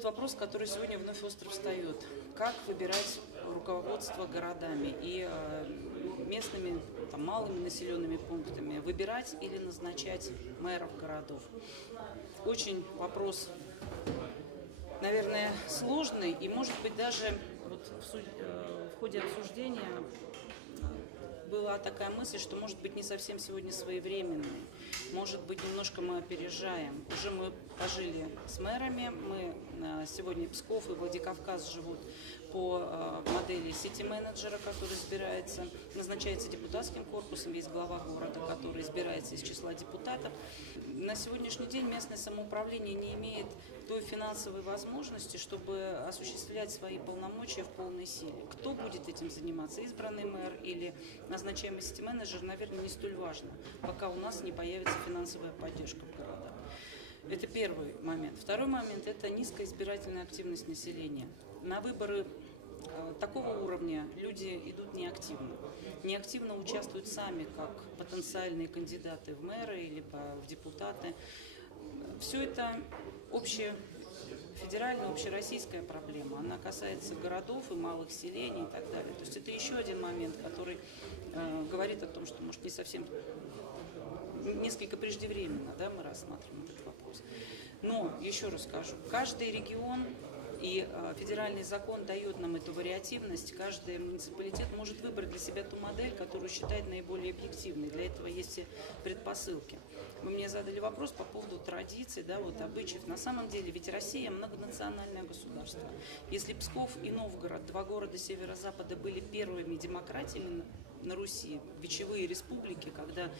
тот вопрос, который сегодня вновь остро встает. Как выбирать руководство городами и местными малыми населенными пунктами? Выбирать или назначать мэров городов? Очень вопрос, наверное, сложный, и, может быть, даже в ходе обсуждения была такая мысль, что, может быть, не совсем сегодня своевременный. Может быть, немножко мы опережаем. Уже мы пожили с мэрами, сегодня Псков и Владикавказ живут по модели сити-менеджера, который назначается депутатским корпусом, есть глава города, который избирается из числа депутатов. На сегодняшний день местное самоуправление не имеет той финансовой возможности, чтобы осуществлять свои полномочия в полной силе. Кто будет этим заниматься, избранный мэр или назначаемый сити-менеджер, наверное, не столь важно, пока у нас не появится финансовая поддержка в городах. Это первый момент. Второй момент – это низкая избирательная активность населения. На выборы такого уровня люди идут неактивно. Неактивно участвуют сами, как потенциальные кандидаты в мэры или в депутаты. Все это федеральная, общероссийская проблема. Она касается городов и малых селений и так далее. То есть это еще один момент, который говорит о том, что, может, не совсем, несколько преждевременно, мы рассматриваем этот вопрос. Но, еще раз скажу, каждый регион и федеральный закон дает нам эту вариативность. Каждый муниципалитет может выбрать для себя ту модель, которую считает наиболее объективной. Для этого есть все предпосылки. Вы мне задали вопрос по поводу традиций, обычаев. На самом деле, ведь Россия многонациональное государство. Если Псков и Новгород, два города северо-запада, были первыми демократиями на Руси, вечевые республики, когда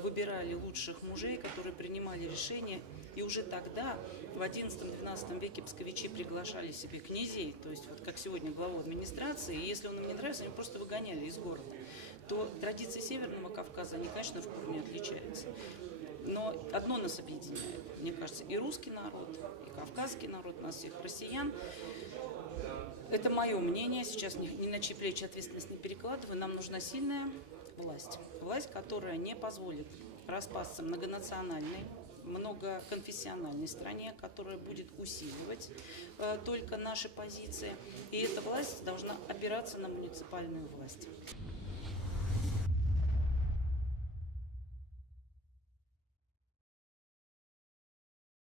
выбирали лучших мужей, которые принимали решения, и уже тогда, в XI-XII веке, псковичи приглашали себе князей, то есть как сегодня главу администрации, и если он им не нравится, они просто выгоняли из города. То традиции Северного Кавказа, они, конечно, в корне отличаются. Но одно нас объединяет, мне кажется, и русский народ, и кавказский народ, нас всех россиян. Это мое мнение, сейчас ни на чьи плечи ответственность не перекладываю. Нам нужна сильная власть. Власть, которая не позволит распасться многонациональной, многоконфессиональной стране, которая будет усиливать только наши позиции. И эта власть должна опираться на муниципальную власть.